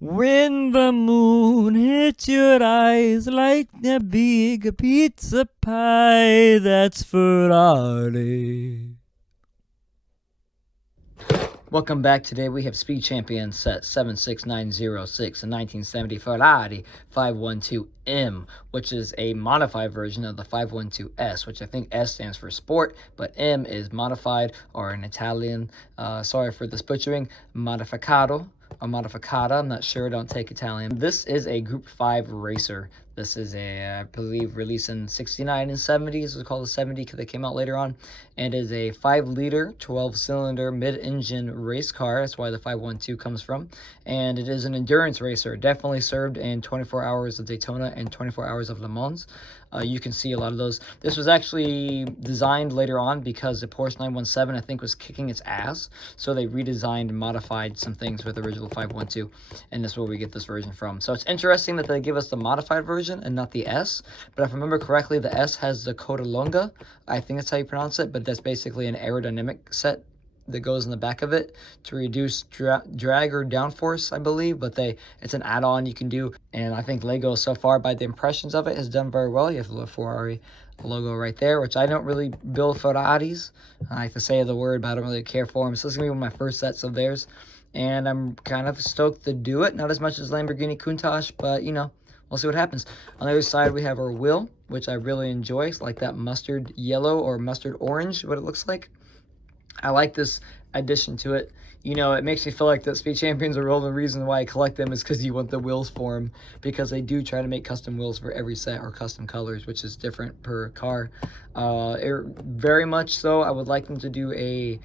When the moon hits your eyes like a big pizza pie, that's Ferrari. Welcome back. Today we have Speed Champion set 76906, a 1970 Ferrari 512M, which is a modified version of the 512S, which I think S stands for sport, but M is modified, or in Italian, sorry for this butchering, modificato or modificata. I'm not sure, don't take Italian. This is a Group 5 racer. This is a, I believe, released in 69 and 70s. It was called the 70 because they came out later on. And is a 5-liter, 12-cylinder, mid-engine race car. That's why the 512 comes from. And it is an endurance racer. Definitely served in 24 hours of Daytona and 24 hours of Le Mans. You can see a lot of those. This was actually designed later on because the Porsche 917, I think, was kicking its ass. So they redesigned and modified some things with the original 512. And that's where we get this version from. So it's interesting that they give us the modified version and not the S. But if I remember correctly, the S has the Codalonga. I think that's how you pronounce it. But that's basically an aerodynamic set that goes in the back of it to reduce drag or downforce, I believe, but it's an add-on you can do. And I think Lego so far, by the impressions of it, has done very well. You have the little Ferrari logo right there, which I don't really build Ferraris. I like to say the word, but I don't really care for them. So this is gonna be one of my first sets of theirs, and I'm kind of stoked to do it. Not as much as Lamborghini Countach, but you know, we'll see what happens. On the other side, we have our wheel, which I really enjoy. It's like that mustard yellow or mustard orange, what it looks like. I like this addition to it. You know, it makes me feel like that Speed Champions are all the reason why I collect them is because you want the wheels for them, because they do try to make custom wheels for every set or custom colors, which is different per car. Very much so, I would like them to do a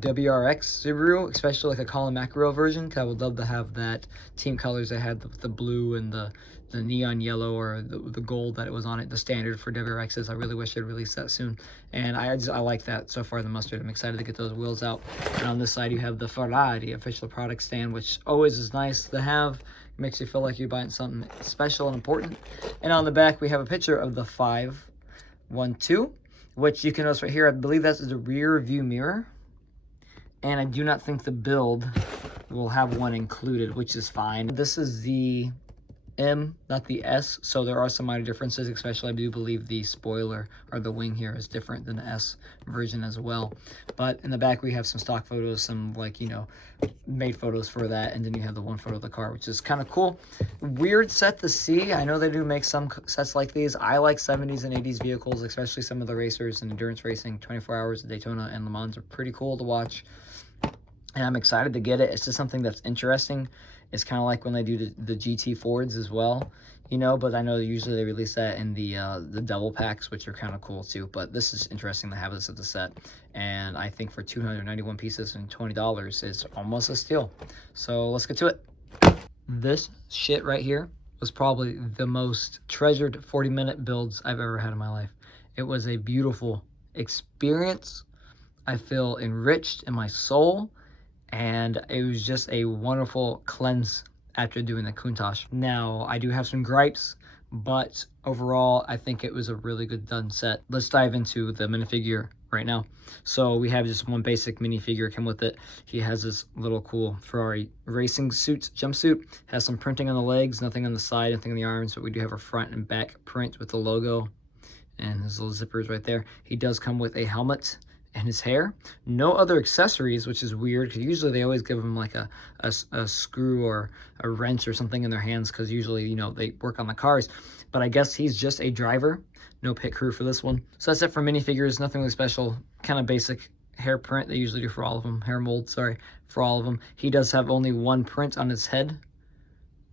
WRX Subaru, especially like a Colin McRae version, because I would love to have that team colors they had, the blue and the neon yellow or the gold that it was on it, the standard for WRXs. I really wish they'd release that soon. And I like that so far, the mustard. I'm excited to get those wheels out. And on this side, you have the Ferrari official product stand, which always is nice to have. It makes you feel like you're buying something special and important. And on the back, we have a picture of the 512, which you can notice right here. I believe that's the rear view mirror. And I do not think the build will have one included, which is fine. This is the M, not the S, so there are some minor differences, especially I do believe the spoiler or the wing here is different than the S version as well. But in the back we have some stock photos, some like, you know, made photos for that, and then you have the one photo of the car, which is kind of cool. Weird set to see. I know they do make some sets like these. I like 70s and 80s vehicles, especially some of the racers and endurance racing. 24 hours of Daytona and Le Mans are pretty cool to watch, and I'm excited to get it. It's just something that's interesting. It's kind of like when they do the GT Fords as well, you know, but I know usually they release that in the double packs, which are kind of cool too. But this is interesting to have this at the set, and I think for 291 pieces and $20 is almost a steal. So let's get to it. This shit right here was probably the most treasured 40-minute builds I've ever had in my life. It was a beautiful experience. I feel enriched in my soul. And it was just a wonderful cleanse after doing the Countach. Now, I do have some gripes, but overall, I think it was a really good done set. Let's dive into the minifigure right now. So we have just one basic minifigure come with it. He has this little cool Ferrari racing suit, jumpsuit. Has some printing on the legs, nothing on the side, nothing on the arms, but we do have a front and back print with the logo and his little zippers right there. He does come with a helmet and his hair. No other accessories, which is weird, because usually they always give them like a screw or a wrench or something in their hands, because usually, you know, they work on the cars. But I guess he's just a driver. No pit crew for this one. So that's it for minifigures. Nothing really special. Kind of basic hair print they usually do for all of them. Hair mold, sorry, for all of them. He does have only one print on his head.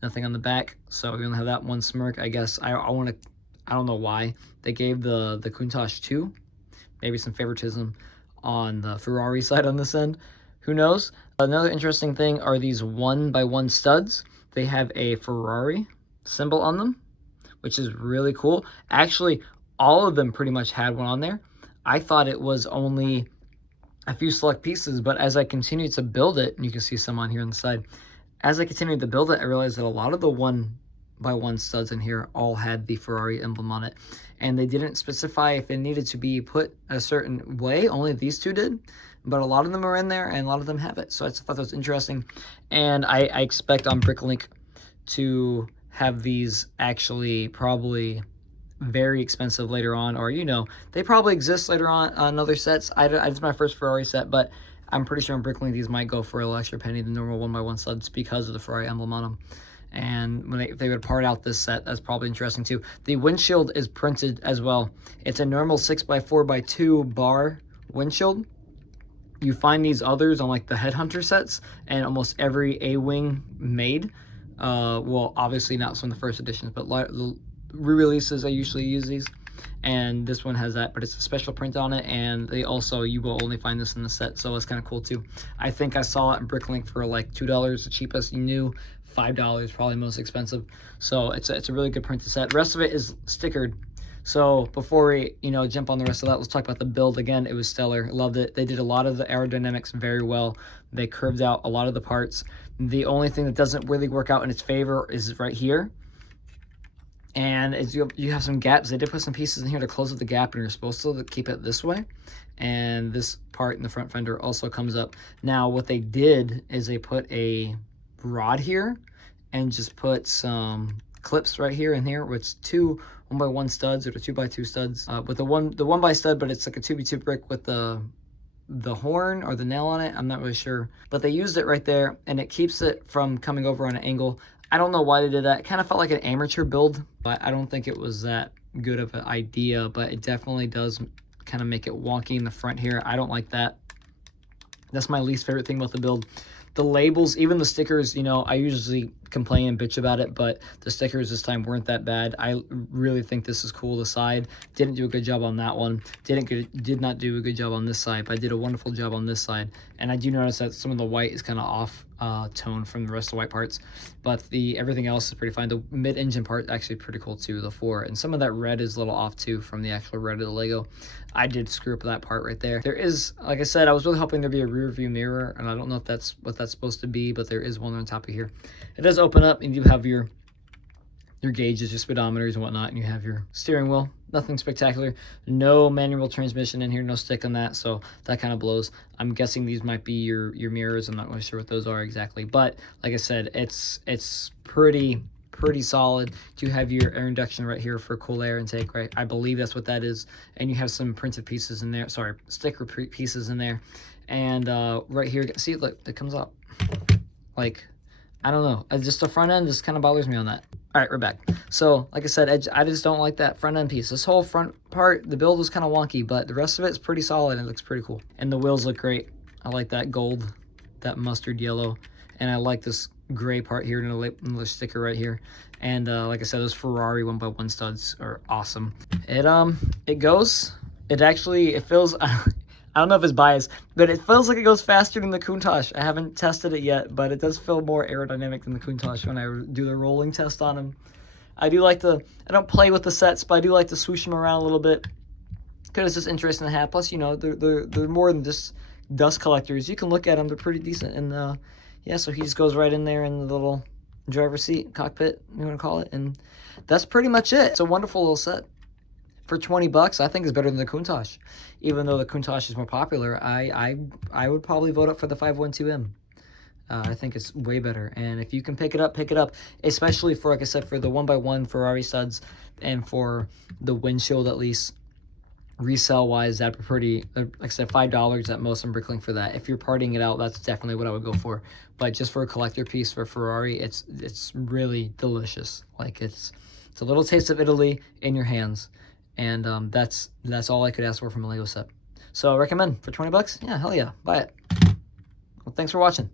Nothing on the back. So we only have that one smirk. I guess I don't know why they gave the Countach 2. Maybe some favoritism on the Ferrari side on this end. Who knows? Another interesting thing are these 1x1 studs. They have a Ferrari symbol on them, which is really cool. Actually, all of them pretty much had one on there. I thought it was only a few select pieces, but as I continued to build it, and you can see some on here on the side, as I continued to build it, I realized that a lot of the 1x1 studs in here all had the Ferrari emblem on it, and they didn't specify if it needed to be put a certain way. Only these two did. but a lot of them are in there, and a lot of them have it. So I just thought that was interesting, and I expect on Bricklink to have these actually probably very expensive later on, or they probably exist later on other sets. It's my first Ferrari set, but I'm pretty sure on Bricklink these might go for a little extra penny than normal 1x1 studs because of the Ferrari emblem on them. And if they would part out this set, that's probably interesting too. The windshield is printed as well. It's a normal 6x4x2 bar windshield. You find these others on like the Headhunter sets and almost every A-Wing made. Well, obviously not from the first editions, but re-releases, I usually use these, and this one has that, but it's a special print on it, and you will only find this in the set, so it's kind of cool too. I think I saw it in Bricklink for like $2, the cheapest. $5 probably most expensive, so it's a really good printed set. The rest of it is stickered. So before we jump on the rest of that, let's talk about the build. Again, it was stellar. Loved it. They did a lot of the aerodynamics very well. They curved out a lot of the parts. The only thing that doesn't really work out in its favor is right here. And as you have some gaps. They did put some pieces in here to close up the gap, and you're supposed to keep it this way. And this part in the front fender also comes up. Now, what they did is they put a rod here and just put some clips right here and here, with two 1x1 studs or the 2x2 studs. With the 1x stud, but it's like a 2x2 brick with the horn or the nail on it. I'm not really sure, but they used it right there, and it keeps it from coming over on an angle. I don't know why they did that. It kind of felt like an amateur build, but I don't think it was that good of an idea, but it definitely does kind of make it wonky in the front here. I don't like that. That's my least favorite thing about the build. The labels, even the stickers, I usually complain and bitch about it, but the stickers this time weren't that bad. I really think this is cool. The side didn't do a good job on that one. Did not do a good job on this side, but I did a wonderful job on this side. And I do notice that some of the white is kind of off tone from the rest of the white parts, but everything else is pretty fine. The mid-engine part actually pretty cool too, the 4, and some of that red is a little off too from the actual red of the Lego. I did screw up that part right there. There is, like I said, I was really hoping there'd be a rear view mirror, and I don't know if that's what that's supposed to be, but there is one on top of here. It does open up, and you have your gauges, your speedometers and whatnot, and you have your steering wheel. Nothing spectacular. No manual transmission in here, no stick on that, so that kind of blows. I'm guessing these might be your mirrors. I'm not really sure what those are exactly, but like I said, it's pretty solid. You have your air induction right here for cool air intake, right? I believe that's what that is. And you have some printed pieces in there, sorry, sticker pieces in there. And right here, see, look, it comes up. Like, I don't know, just the front end just kind of bothers me on that. All right, we're back. So like I said, I just don't like that front end piece. This whole front part, the build was kind of wonky, but the rest of it's pretty solid and it looks pretty cool. And the wheels look great. I like that gold, that mustard yellow, and I like this gray part here and another sticker right here. And like I said, those Ferrari 1x1 studs are awesome. It feels I don't know if it's biased, but it feels like it goes faster than the Countach. I haven't tested it yet, but it does feel more aerodynamic than the Countach when I do the rolling test on them. I don't play with the sets, but I do like to swoosh them around a little bit because it's just interesting to have. Plus, they're more than just dust collectors. You can look at them; they're pretty decent. And yeah, so he just goes right in there in the little driver's seat, cockpit, you want to call it, and that's pretty much it. It's a wonderful little set. For 20 bucks, I think it's better than the Countach. Even though the Countach is more popular, I would probably vote up for the 512M. I think it's way better. And if you can pick it up, especially for, like I said, for the 1x1 Ferrari studs and for the windshield at least. Resale-wise, that'd be pretty, like I said, $5 at most on Bricklink for that. If you're partying it out, that's definitely what I would go for. But just for a collector piece for Ferrari, it's really delicious. Like, it's a little taste of Italy in your hands. And that's all I could ask for from a Lego set. So I recommend for 20 bucks. Yeah, hell yeah, buy it. Well, thanks for watching.